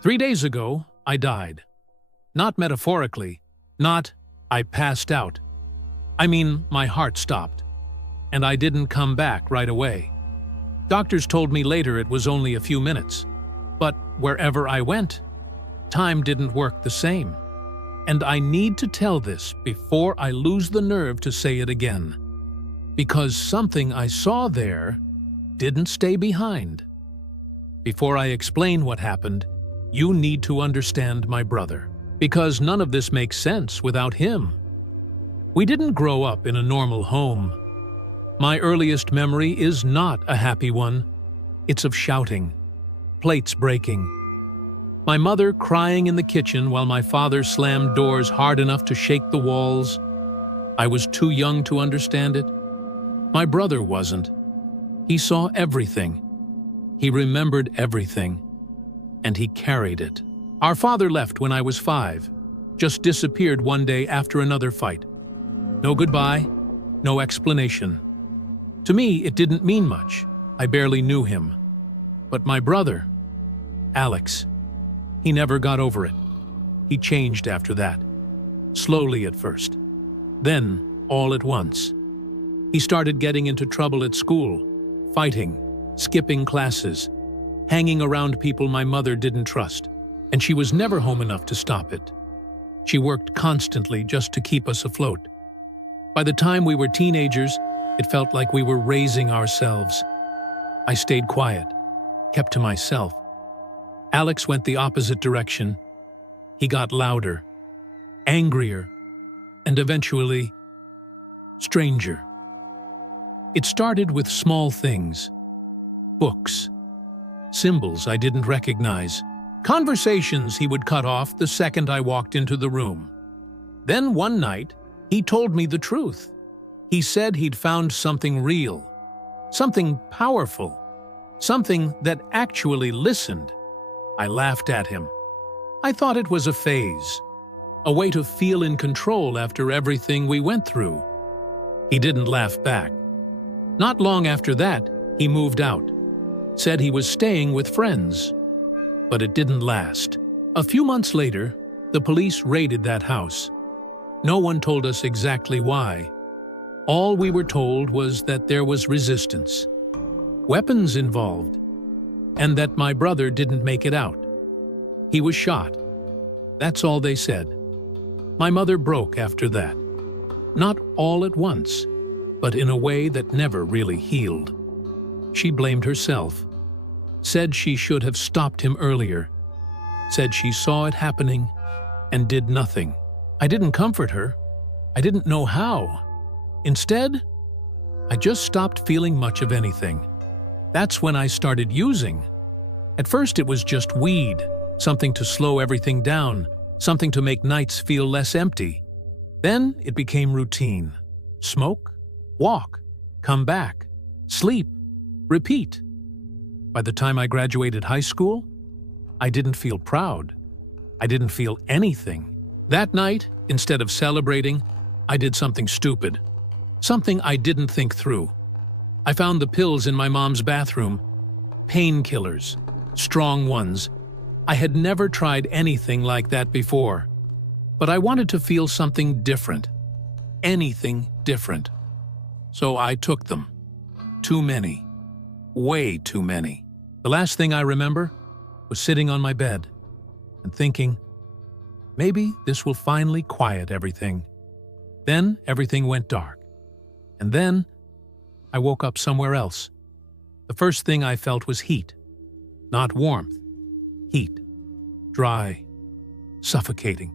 3 days ago, I died. Not metaphorically, not I passed out. I mean, my heart stopped, and I didn't come back right away. Doctors told me later it was only a few minutes, but wherever I went, time didn't work the same. And I need to tell this before I lose the nerve to say it again, because something I saw there didn't stay behind. Before I explain what happened, you need to understand my brother, because none of this makes sense without him. We didn't grow up in a normal home. My earliest memory is not a happy one. It's of shouting, plates breaking, my mother crying in the kitchen while my father slammed doors hard enough to shake the walls. I was too young to understand it. My brother wasn't. He saw everything. He remembered everything. And he carried it. Our father left when I was 5, just disappeared one day after another fight. No goodbye, no explanation. To me, it didn't mean much. I barely knew him. But my brother, Alex, he never got over it. He changed after that. Slowly at first. Then, all at once. He started getting into trouble at school, fighting, skipping classes, hanging around people my mother didn't trust, and she was never home enough to stop it. She worked constantly just to keep us afloat. By the time we were teenagers, it felt like we were raising ourselves. I stayed quiet, kept to myself. Alex went the opposite direction. He got louder, angrier, and eventually, stranger. It started with small things. Books. Symbols I didn't recognize. Conversations he would cut off the second I walked into the room. Then one night, he told me the truth. He said he'd found something real, something powerful, something that actually listened. I laughed at him. I thought it was a phase, a way to feel in control after everything we went through. He didn't laugh back. Not long after that, he moved out, said he was staying with friends. But it didn't last. A few months later, the police raided that house. No one told us exactly why. All we were told was that there was resistance, weapons involved, and that my brother didn't make it out. He was shot. That's all they said. My mother broke after that. Not all at once, but in a way that never really healed. She blamed herself, said she should have stopped him earlier, said she saw it happening and did nothing. I didn't comfort her. I didn't know how. Instead, I just stopped feeling much of anything. That's when I started using. At first it was just weed, something to slow everything down, something to make nights feel less empty. Then it became routine. Smoke, walk, come back, sleep, repeat. By the time I graduated high school, I didn't feel proud. I didn't feel anything. That night, instead of celebrating, I did something stupid. Something I didn't think through. I found the pills in my mom's bathroom. Painkillers. Strong ones. I had never tried anything like that before. But I wanted to feel something different. Anything different. So I took them. Too many. Way too many. The last thing I remember was sitting on my bed and thinking, maybe this will finally quiet everything. Then everything went dark. And then I woke up somewhere else. The first thing I felt was heat. Not warmth. Heat. Dry. Suffocating.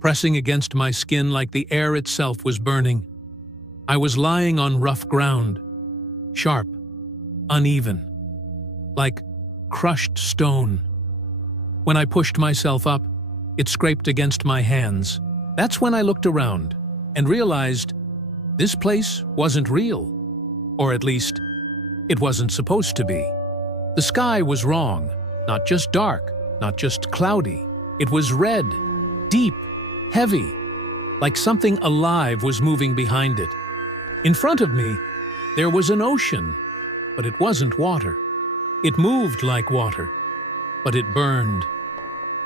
Pressing against my skin like the air itself was burning. I was lying on rough ground. Sharp. Uneven. Like crushed stone. When I pushed myself up, it scraped against my hands. That's when I looked around and realized this place wasn't real. Or at least, it wasn't supposed to be. The sky was wrong. Not just dark, not just cloudy. It was red, deep, heavy, like something alive was moving behind it. In front of me, there was an ocean, but it wasn't water. It moved like water, but it burned,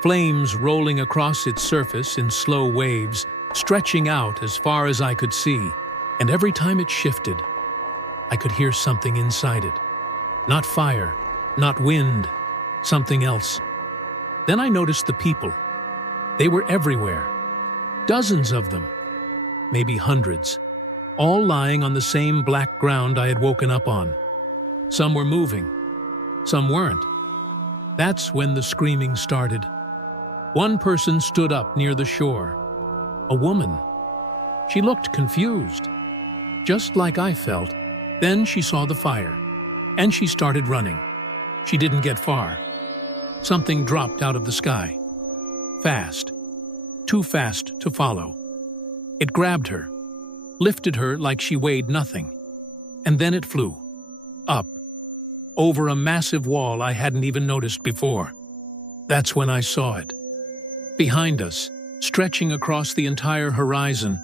flames rolling across its surface in slow waves, stretching out as far as I could see, and every time it shifted, I could hear something inside it. Not fire, not wind, something else. Then I noticed the people. They were everywhere. Dozens of them, maybe hundreds, all lying on the same black ground I had woken up on. Some were moving, some weren't. That's when the screaming started. One person stood up near the shore. A woman. She looked confused, just like I felt. Then she saw the fire, and she started running. She didn't get far. Something dropped out of the sky. Fast. Too fast to follow. It grabbed her, lifted her like she weighed nothing, and then it flew. Up. Over a massive wall I hadn't even noticed before. That's when I saw it. Behind us, stretching across the entire horizon,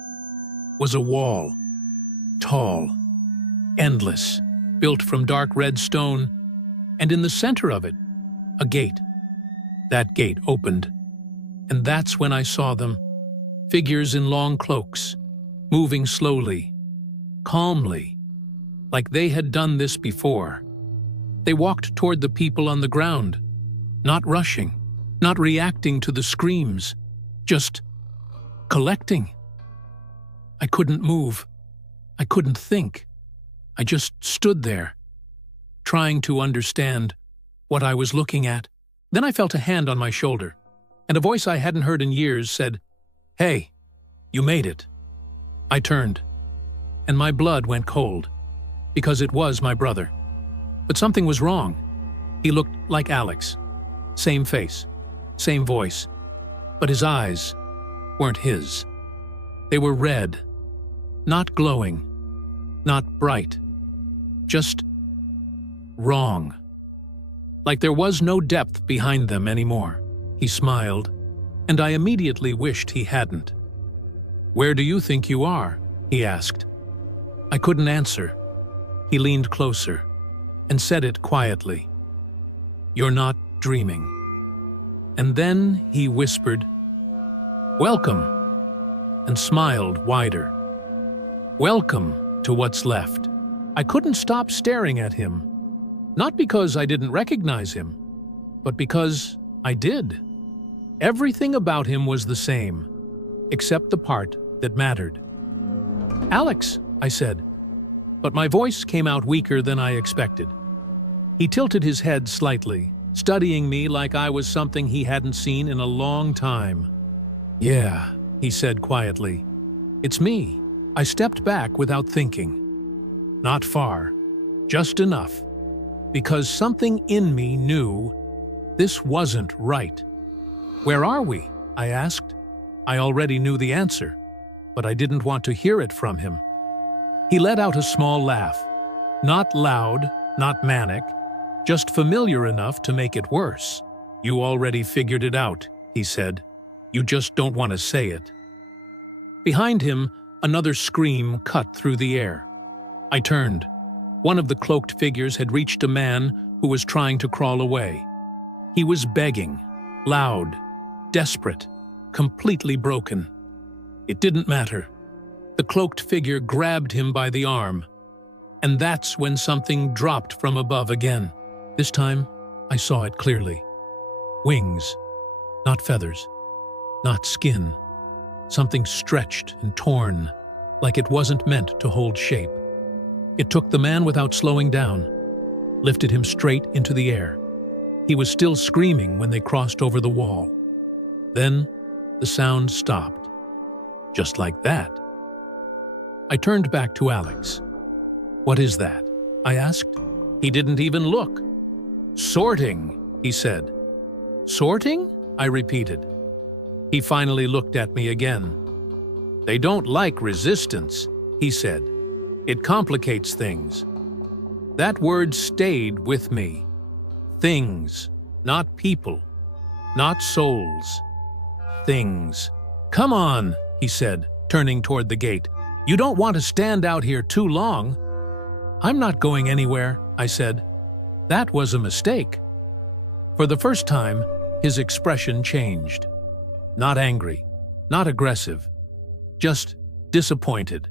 was a wall. Tall, endless, built from dark red stone, and in the center of it, a gate. That gate opened, and that's when I saw them, figures in long cloaks, moving slowly, calmly, like they had done this before. They walked toward the people on the ground, not rushing, not reacting to the screams, just collecting. I couldn't move. I couldn't think. I just stood there, trying to understand what I was looking at. Then I felt a hand on my shoulder, and a voice I hadn't heard in years said, "Hey, you made it." I turned, and my blood went cold, because it was my brother. But something was wrong. He looked like Alex. Same face, same voice, but his eyes weren't his. They were red, not glowing, not bright, just wrong. Like there was no depth behind them anymore. He smiled, and I immediately wished he hadn't. "Where do you think you are?" he asked. I couldn't answer. He leaned closer and said it quietly. "You're not dreaming." And then he whispered, "Welcome," and smiled wider. "Welcome to what's left." I couldn't stop staring at him, not because I didn't recognize him, but because I did. Everything about him was the same, except the part that mattered. "Alex," I said, but my voice came out weaker than I expected. He tilted his head slightly, studying me like I was something he hadn't seen in a long time. "Yeah," he said quietly. "It's me." I stepped back without thinking. Not far, just enough, because something in me knew this wasn't right. "Where are we?" I asked. I already knew the answer, but I didn't want to hear it from him. He let out a small laugh. Not loud, not manic, just familiar enough to make it worse. "You already figured it out," he said. "You just don't want to say it." Behind him, another scream cut through the air. I turned. One of the cloaked figures had reached a man who was trying to crawl away. He was begging, loud, desperate, completely broken. It didn't matter. The cloaked figure grabbed him by the arm, and that's when something dropped from above again. This time, I saw it clearly. Wings, not feathers, not skin. Something stretched and torn, like it wasn't meant to hold shape. It took the man without slowing down, lifted him straight into the air. He was still screaming when they crossed over the wall. Then, the sound stopped. Just like that. I turned back to Alex. "What is that?" I asked. He didn't even look. "Sorting," he said. "Sorting?" I repeated. He finally looked at me again. "They don't like resistance," he said. "It complicates things." That word stayed with me. Things, not people, not souls. Things. "Come on," he said, turning toward the gate. "You don't want to stand out here too long." "I'm not going anywhere," I said. That was a mistake. For the first time, His expression changed. Not angry, not aggressive, just disappointed.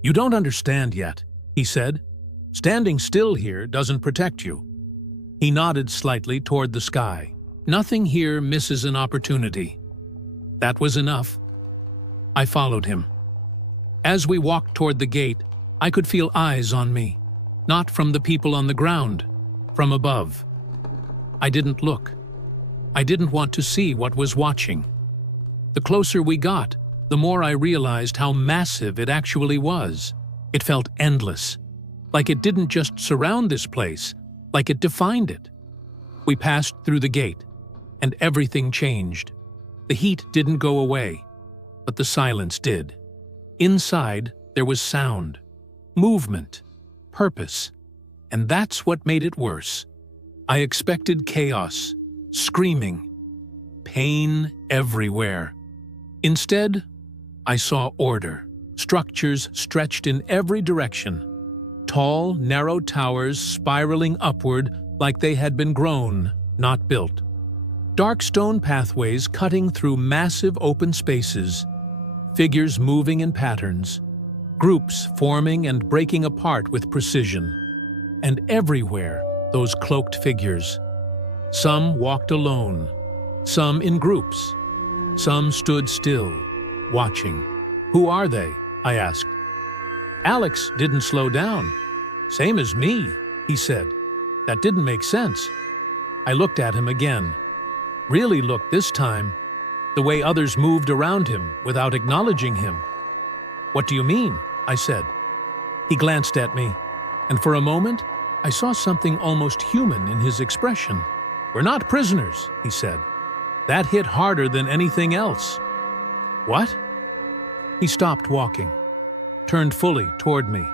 "You don't understand yet," he said. "Standing still here doesn't protect you." He nodded slightly toward the sky. "Nothing here misses an opportunity." That was enough. I followed him. As we walked toward the gate, I could feel eyes on me, not from the people on the ground, from above. I didn't look. I didn't want to see what was watching. The closer we got, the more I realized how massive it actually was. It felt endless, like it didn't just surround this place, like it defined it. We passed through the gate, and everything changed. The heat didn't go away, but the silence did. Inside, there was sound, movement, purpose, and that's what made it worse. I expected chaos, screaming, pain everywhere. Instead, I saw order, structures stretched in every direction, tall, narrow towers spiraling upward like they had been grown, not built. Dark stone pathways cutting through massive open spaces, figures moving in patterns, groups forming and breaking apart with precision. And everywhere, those cloaked figures. Some walked alone, some in groups, some stood still, watching. "Who are they?" I asked. "Alex didn't slow down. Same as me," he said. That didn't make sense. I looked at him again. Really looked this time, the way others moved around him without acknowledging him. "What do you mean?" I said. He glanced at me, and for a moment, I saw something almost human in his expression. "We're not prisoners," he said. That hit harder than anything else. "What?" He stopped walking, turned fully toward me.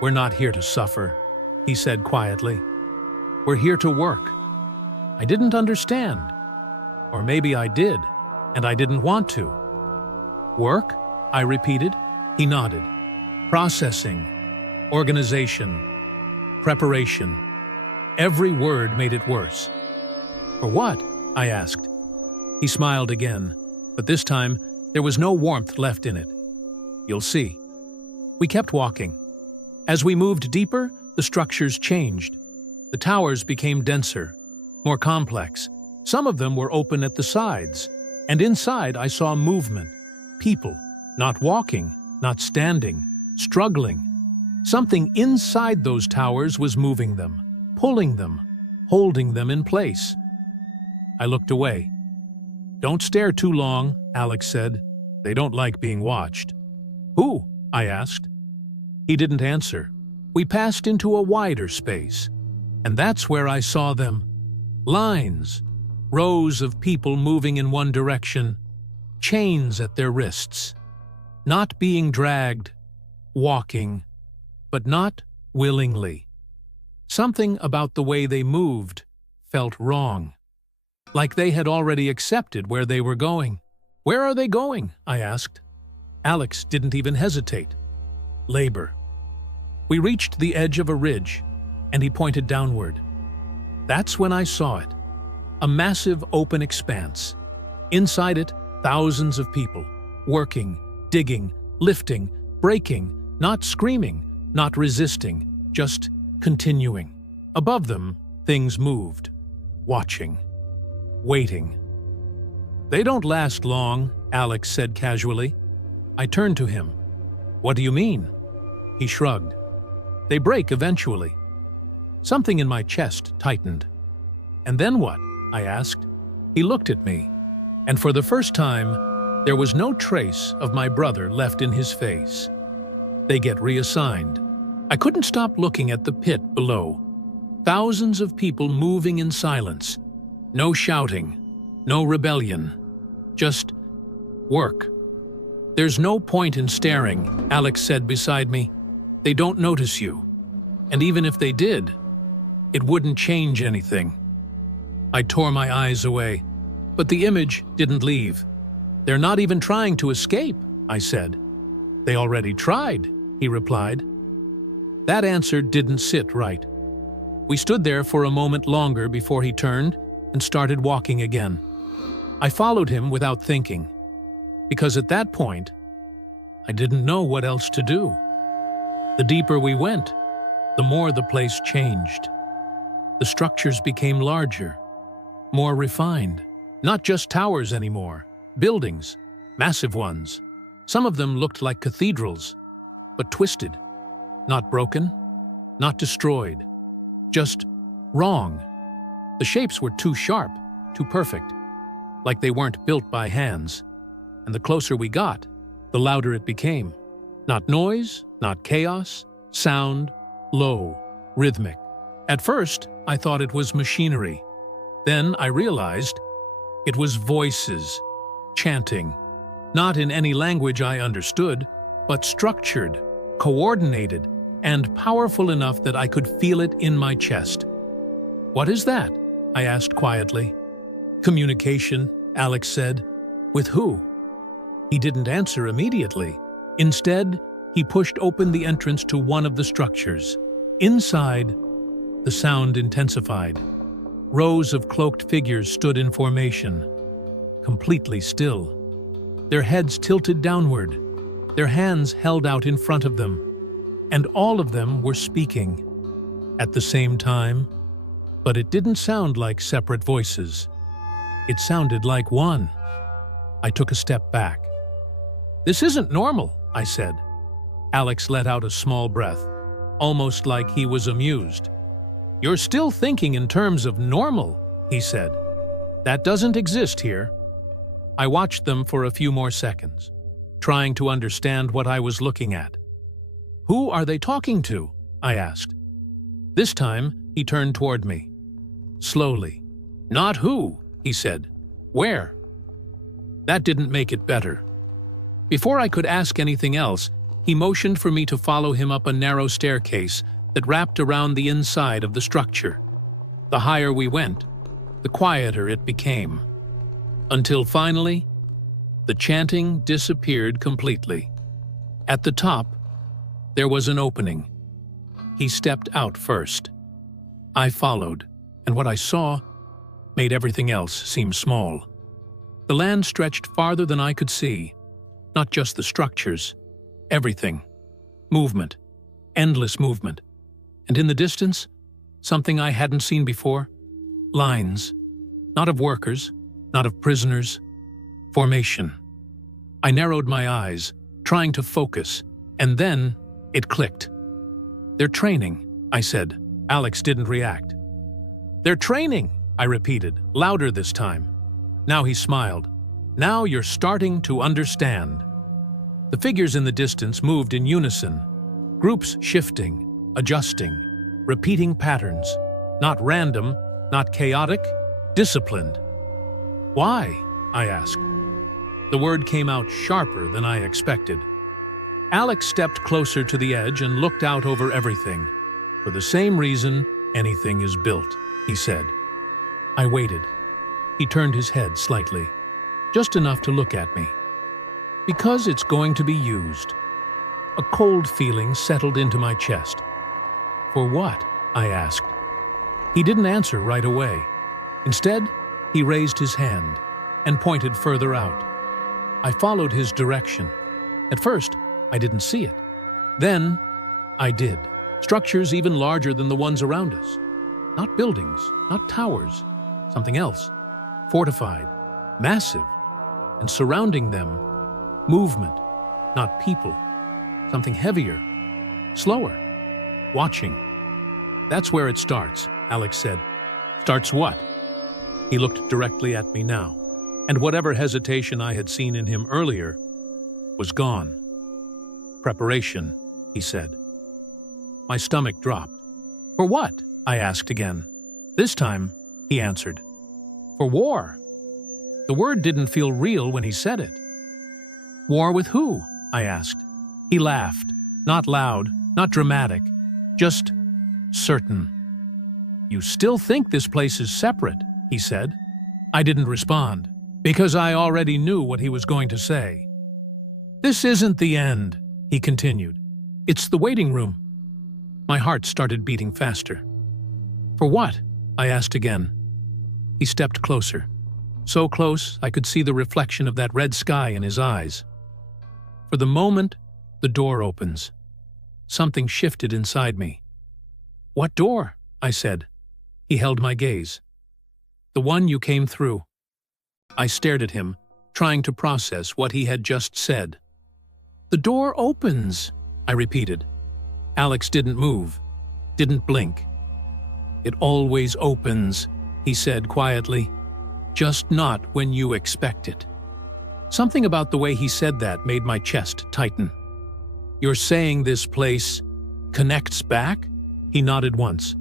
"We're not here to suffer," he said quietly. "We're here to work." I didn't understand. Or maybe I did, and I didn't want to. "Work?" I repeated. He nodded. "Processing, organization, preparation." Every word made it worse. "For what?" I asked. He smiled again, but this time there was no warmth left in it. "You'll see." We kept walking. As we moved deeper, the structures changed. The towers became denser, more complex. Some of them were open at the sides, and inside I saw movement. People, not walking, not standing, struggling. Something inside those towers was moving them, pulling them, holding them in place. I looked away. "Don't stare too long," Alex said. "They don't like being watched." "Who?" I asked. He didn't answer. We passed into a wider space, and that's where I saw them. Lines, rows of people moving in one direction, chains at their wrists. Not being dragged, walking, but not willingly. Something about the way they moved felt wrong. Like they had already accepted where they were going. "Where are they going?" I asked. Alex didn't even hesitate. "Labor." We reached the edge of a ridge, and he pointed downward. That's when I saw it. A massive open expanse. Inside it, thousands of people, working, digging, lifting, breaking, not screaming, not resisting, just continuing. Above them, things moved, watching, waiting. "They don't last long," Alex said casually. I turned to him. "What do you mean?" He shrugged. "They break eventually." Something in my chest tightened. "And then what?" I asked. He looked at me, and for the first time, there was no trace of my brother left in his face. They get reassigned. I couldn't stop looking at the pit below. Thousands of people moving in silence. No shouting, no rebellion. Just work. "There's no point in staring," Alex said beside me. "They don't notice you. And even if they did, it wouldn't change anything." I tore my eyes away, but the image didn't leave. "They're not even trying to escape," I said. "They already tried," he replied. That answer didn't sit right. We stood there for a moment longer before he turned, and started walking again. I followed him without thinking, because at that point, I didn't know what else to do. The deeper we went, the more the place changed. The structures became larger, more refined. Not just towers anymore, buildings, massive ones. Some of them looked like cathedrals, but twisted. Not broken, not destroyed, just wrong. The shapes were too sharp, too perfect, like they weren't built by hands. And the closer we got, the louder it became. Not noise, not chaos, sound, low, rhythmic. At first, I thought it was machinery. Then I realized it was voices, chanting. Not in any language I understood, but structured, coordinated, and powerful enough that I could feel it in my chest. "What is that?" I asked quietly. "Communication," Alex said. "With who?" He didn't answer immediately. Instead, he pushed open the entrance to one of the structures. Inside, the sound intensified. Rows of cloaked figures stood in formation, completely still. Their heads tilted downward, their hands held out in front of them, and all of them were speaking at the same time, but it didn't sound like separate voices. It sounded like one. I took a step back. "This isn't normal," I said. Alex let out a small breath, almost like he was amused. "You're still thinking in terms of normal," he said. "That doesn't exist here." I watched them for a few more seconds, trying to understand what I was looking at. "Who are they talking to?" I asked. This time, he turned toward me. Slowly. "Not who," he said. "Where?" That didn't make it better. Before I could ask anything else, he motioned for me to follow him up a narrow staircase that wrapped around the inside of the structure. The higher we went, the quieter it became. Until finally, the chanting disappeared completely. At the top, there was an opening. He stepped out first. I followed, and what I saw made everything else seem small. The land stretched farther than I could see. Not just the structures, everything. Movement, endless movement. And in the distance, something I hadn't seen before. Lines. Not of workers, not of prisoners. Formation. I narrowed my eyes, trying to focus, and then it clicked. "They're training," I said. Alex didn't react. "They're training," I repeated, louder this time. Now he smiled. "Now you're starting to understand." The figures in the distance moved in unison, groups shifting, adjusting, repeating patterns, not random, not chaotic, disciplined. "Why?" I asked. The word came out sharper than I expected. Alex stepped closer to the edge and looked out over everything. "For the same reason anything is built," he said. I waited. He turned his head slightly, just enough to look at me. "Because it's going to be used." A cold feeling settled into my chest. "For what?" I asked. He didn't answer right away. Instead, he raised his hand and pointed further out. I followed his direction. At first, I didn't see it. Then, I did. Structures even larger than the ones around us. Not buildings, not towers, something else. Fortified, massive, and surrounding them, movement, not people. Something heavier, slower, watching. "That's where it starts," Alex said. "Starts what?" He looked directly at me now, and whatever hesitation I had seen in him earlier was gone. "Preparation," he said. My stomach dropped. "For what?" I asked again. This time, he answered. "For war." The word didn't feel real when he said it. "War with who?" I asked. He laughed, not loud, not dramatic, just certain. "You still think this place is separate," he said. I didn't respond, because I already knew what he was going to say. "This isn't the end," he continued. "It's the waiting room." My heart started beating faster. "For what?" I asked again. He stepped closer. So close, I could see the reflection of that red sky in his eyes. For the moment, the door opens. Something shifted inside me. "What door?" I said. He held my gaze. "The one you came through." I stared at him, trying to process what he had just said. "The door opens," I repeated. Alex didn't move, didn't blink. "It always opens," he said quietly. "Just not when you expect it." Something about the way he said that made my chest tighten. "You're saying this place connects back?" He nodded once.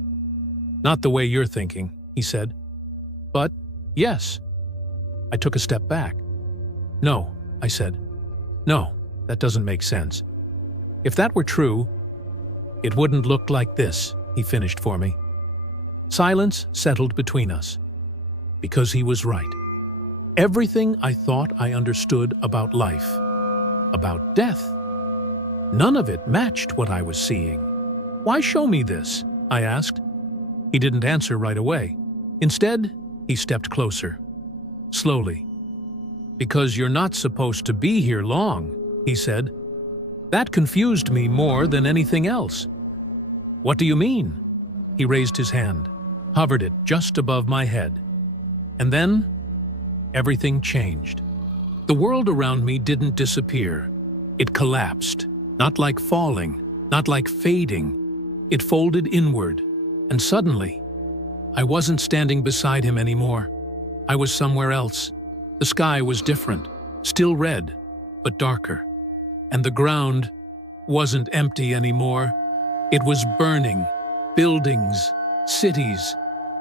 "Not the way you're thinking," he said. "But, yes." I took a step back. "No," I said. "No, that doesn't make sense. If that were true, it wouldn't look like this," he finished for me. Silence settled between us. Because he was right. Everything I thought I understood about life, about death, none of it matched what I was seeing. "Why show me this?" I asked. He didn't answer right away. Instead, he stepped closer. Slowly. "Because you're not supposed to be here long," he said. That confused me more than anything else. "What do you mean?" He raised his hand, hovered it just above my head. And then, everything changed. The world around me didn't disappear. It collapsed, not like falling, not like fading. It folded inward, and suddenly, I wasn't standing beside him anymore. I was somewhere else. The sky was different, still red, but darker. And the ground wasn't empty anymore. It was burning. Buildings, cities,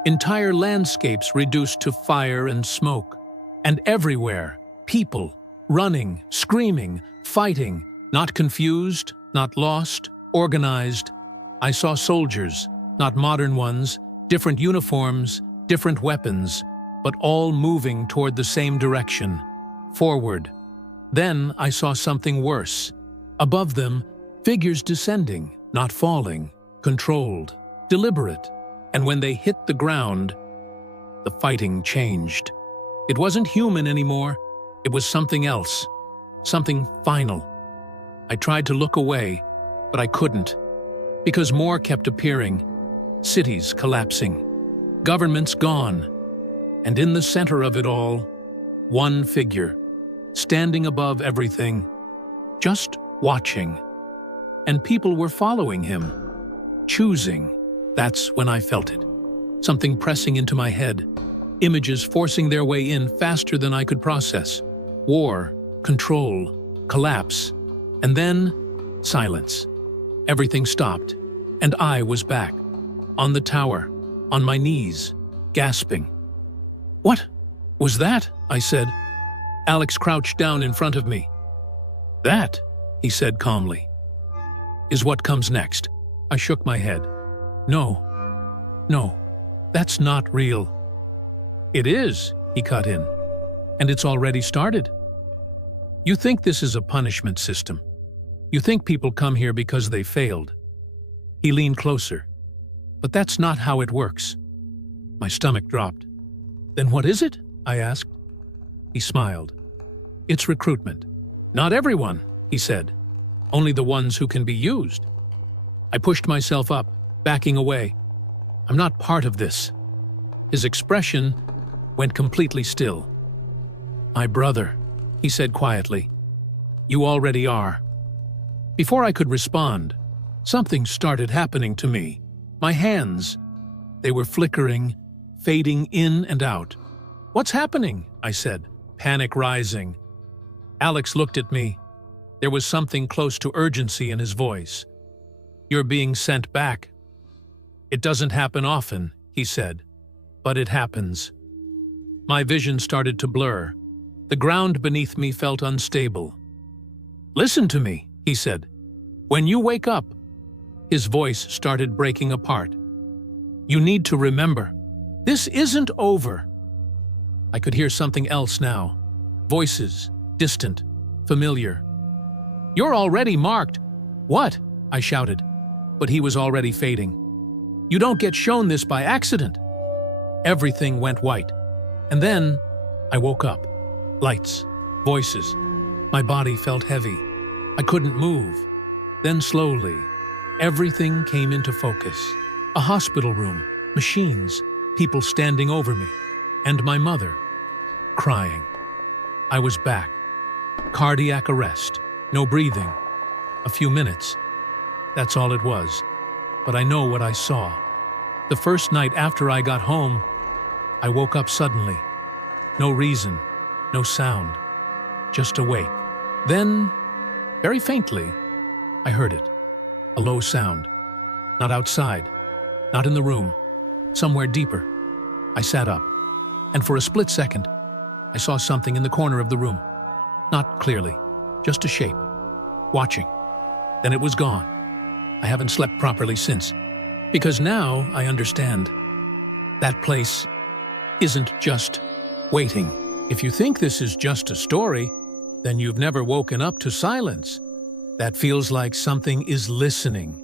entire landscapes reduced to fire and smoke. And everywhere, people, running, screaming, fighting, not confused, not lost, organized. I saw soldiers, not modern ones, different uniforms, different weapons, but all moving toward the same direction, forward. Then I saw something worse. Above them, figures descending, not falling, controlled, deliberate. And when they hit the ground, the fighting changed. It wasn't human anymore. It was something else, something final. I tried to look away, but I couldn't, because more kept appearing. Cities collapsing, governments gone, and in the center of it all, one figure, standing above everything, just watching. And people were following him, choosing. That's when I felt it. Something pressing into my head, images forcing their way in faster than I could process. War, control, collapse, and then silence. Everything stopped, and I was back, on the tower, on my knees, gasping. "What was that?" I said. Alex crouched down in front of me. "That," he said calmly, "is what comes next." I shook my head. No, that's not real." "It is," he cut in, "and it's already started. You think this is a punishment system. You think people come here because they failed." He leaned closer. "But that's not how it works." My stomach dropped. "Then what is it?" I asked. He smiled. "It's recruitment. Not everyone," he said. "Only the ones who can be used." I pushed myself up, backing away. "I'm not part of this." His expression went completely still. "My brother," he said quietly. "You already are." Before I could respond, something started happening to me. My hands, they were flickering, fading in and out. "What's happening?" I said, panic rising. Alex looked at me. There was something close to urgency in his voice. "You're being sent back." "It doesn't happen often," he said, "but it happens." My vision started to blur. The ground beneath me felt unstable. "Listen to me," he said. "When you wake up," his voice started breaking apart. "You need to remember, this isn't over." I could hear something else now. Voices, distant, familiar. "You're already marked." "What?" I shouted, but he was already fading. "You don't get shown this by accident." Everything went white. And then I woke up. Lights, voices. My body felt heavy. I couldn't move. Then slowly, everything came into focus. A hospital room, machines, people standing over me, and my mother, crying. I was back. Cardiac arrest, no breathing. A few minutes. That's all it was. But I know what I saw. The first night after I got home, I woke up suddenly. No reason, no sound, just awake. Then, very faintly, I heard it. A low sound. Not outside, not in the room, somewhere deeper. I sat up, and for a split second, I saw something in the corner of the room. Not clearly, just a shape. Watching. Then it was gone. I haven't slept properly since. Because now I understand. That place isn't just waiting. If you think this is just a story, then you've never woken up to silence. That feels like something is listening.